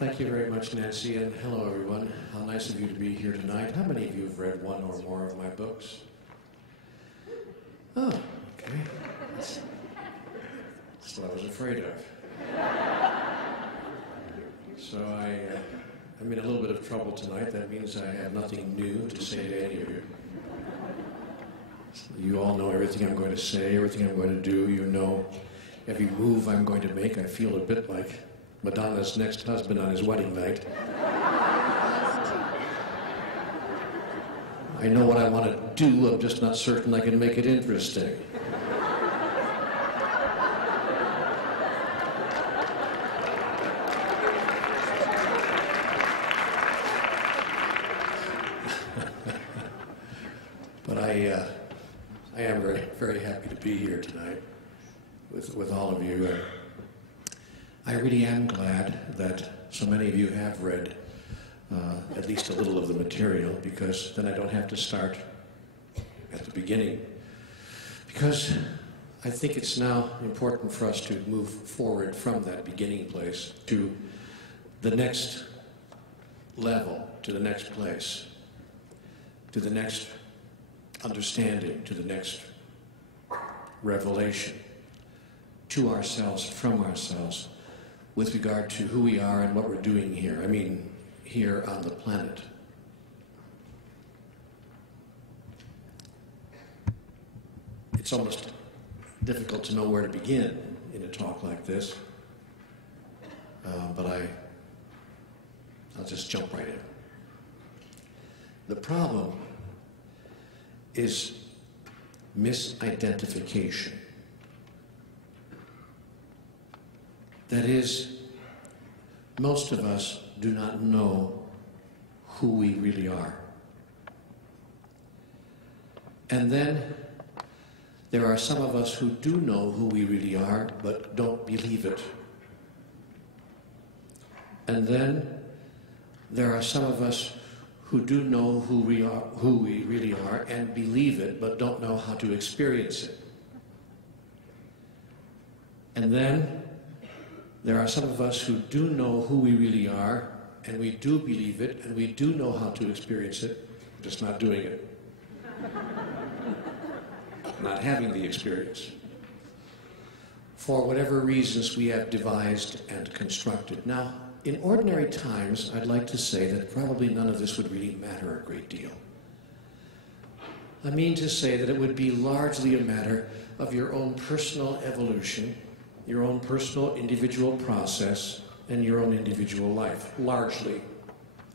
Thank you very much, Nancy, and hello, everyone. How nice of you to be here tonight. How many of you have read one or more of my books? Oh, okay. That's what I was afraid of. So I'm in a little bit of trouble tonight. That means I have nothing new to say to any of you. You all know everything I'm going to say, everything I'm going to do. You know every move I'm going to make. I feel a bit like Madonna's next husband on his wedding night. I know what I want to do, I'm just not certain I can make it interesting. But I am very, very happy to be here tonight with all of you. I really am glad that so many of you have read at least a little of the material, because then I don't have to start at the beginning. Because I think it's now important for us to move forward from that beginning place to the next level, to the next place, to the next understanding, to the next revelation, to ourselves, from ourselves, with regard to who we are and what we're doing here. I mean, here on the planet. It's almost difficult to know where to begin in a talk like this, but I'll just jump right in. The problem is misidentification. That is, most of us do not know who we really are. And then there are some of us who do know who we really are, but don't believe it. And then there are some of us who do know who we really are, and believe it, but don't know how to experience it. And then there are some of us who do know who we really are, and we do believe it, and we do know how to experience it, just not doing it. Not having the experience. For whatever reasons we have devised and constructed. Now, in ordinary times, I'd like to say that probably none of this would really matter a great deal. I mean to say that it would be largely a matter of your own personal evolution, your own personal individual process, and your own individual life, largely,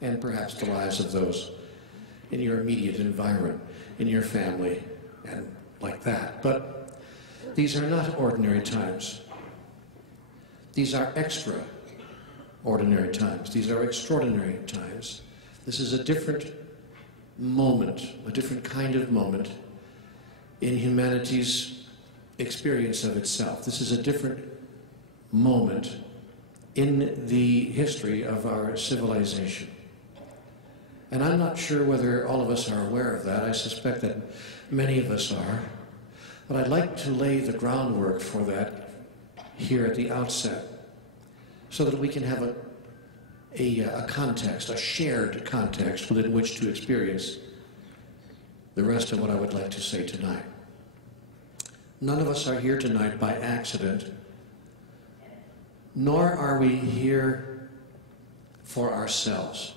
and perhaps the lives of those in your immediate environment, in your family, and like that. But these are not ordinary times. These are extraordinary times. These are extraordinary times. This is a different moment, a different kind of moment in humanity's experience of itself. This is a different moment in the history of our civilization. And I'm not sure whether all of us are aware of that. I suspect that many of us are. But I'd like to lay the groundwork for that here at the outset, so that we can have a context, a shared context within which to experience the rest of what I would like to say tonight. None of us are here tonight by accident, nor are we here for ourselves.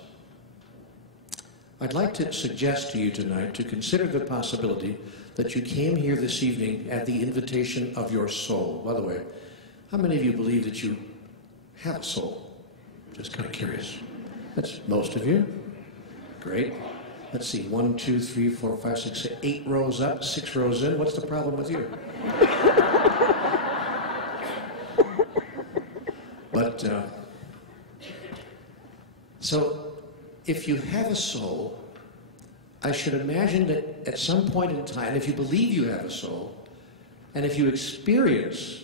I'd like to suggest to you tonight to consider the possibility that you came here this evening at the invitation of your soul. By the way, how many of you believe that you have a soul? Just kind of curious. That's most of you. Great. Let's see, 1, 2, 3, 4, 5, 6, 8 rows up, 6 rows in. What's the problem with you? But, so, if you have a soul, I should imagine that at some point in time, if you believe you have a soul, and if you experience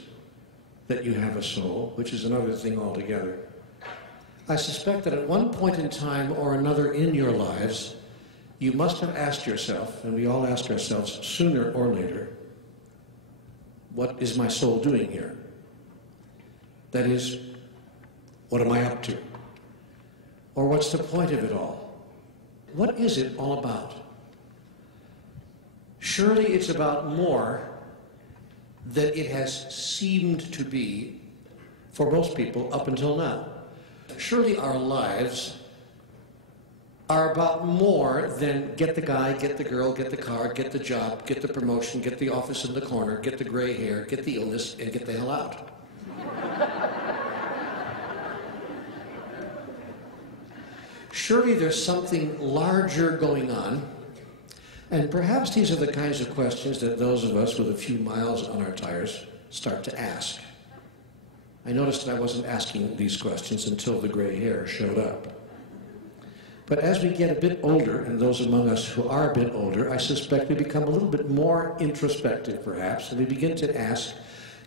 that you have a soul, which is another thing altogether, I suspect that at one point in time or another in your lives, you must have asked yourself, and we all ask ourselves sooner or later, what is my soul doing here? That is, what am I up to? Or what's the point of it all? What is it all about? Surely it's about more than it has seemed to be for most people up until now. Surely our lives are about more than get the guy, get the girl, get the car, get the job, get the promotion, get the office in the corner, get the gray hair, get the illness, and get the hell out. Surely there's something larger going on, and perhaps these are the kinds of questions that those of us with a few miles on our tires start to ask. I noticed that I wasn't asking these questions until the gray hair showed up. But as we get a bit older, and those among us who are a bit older, I suspect we become a little bit more introspective, perhaps, and we begin to ask,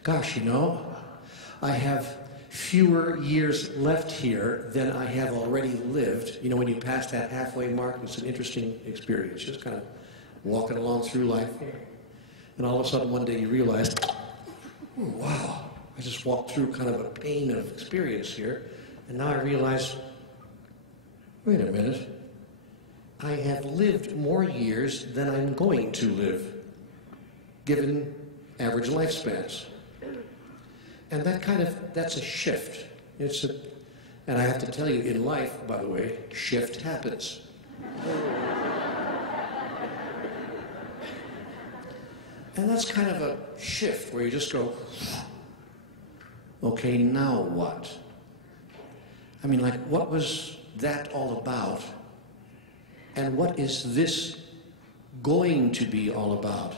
gosh, you know, I have fewer years left here than I have already lived. You know, when you pass that halfway mark, it's an interesting experience, just kind of walking along through life. And all of a sudden, one day you realize, oh, wow, I just walked through kind of a pain of experience here, and now I realize, wait a minute, I have lived more years than I'm going to live, given average lifespans. And that's a shift. And I have to tell you, in life, by the way, shift happens. And that's kind of a shift where you just go, okay, now what? I mean, like, what was that all about? And what is this going to be all about?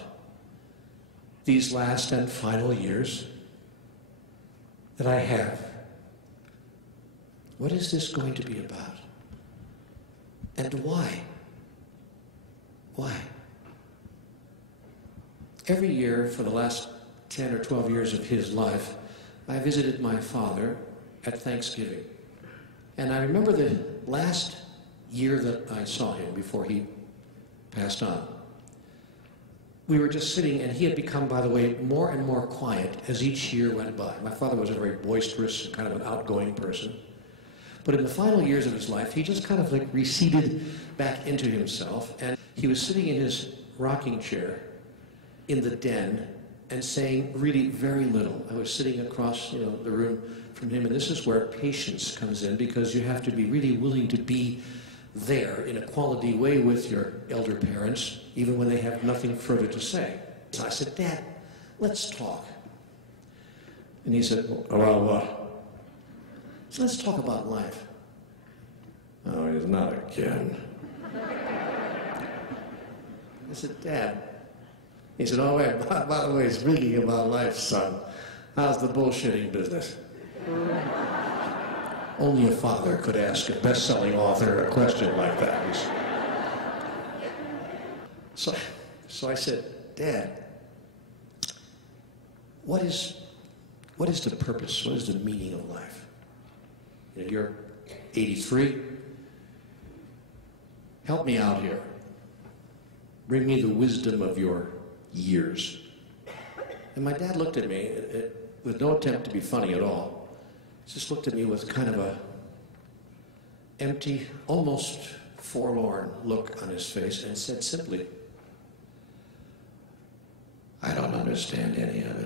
These last and final years that I have. What is this going to be about? And why? Why? Every year for the last 10 or 12 years of his life, I visited my father at Thanksgiving. And I remember the last year that I saw him before he passed on. We were just sitting, and he had become, by the way, more and more quiet as each year went by. My father was a very boisterous, kind of an outgoing person. But in the final years of his life, he just kind of like receded back into himself, and he was sitting in his rocking chair in the den and saying really very little. I was sitting across, the room from him, and this is where patience comes in, because you have to be really willing to be there in a quality way with your elder parents, even when they have nothing further to say. So I said, Dad, let's talk. And he said, well, what? So let's talk about life. Oh, he's not again. I said, Dad. He said, oh, wait, by the way, speaking about life, son, how's the bullshitting business? Only a father could ask a best-selling author a question like that. So I said, Dad, what is the purpose? What is the meaning of life? You're 83. Help me out here. Bring me the wisdom of your years. And my dad looked at me with no attempt to be funny at all. He just looked at me with kind of a empty, almost forlorn look on his face and said simply, I don't understand any of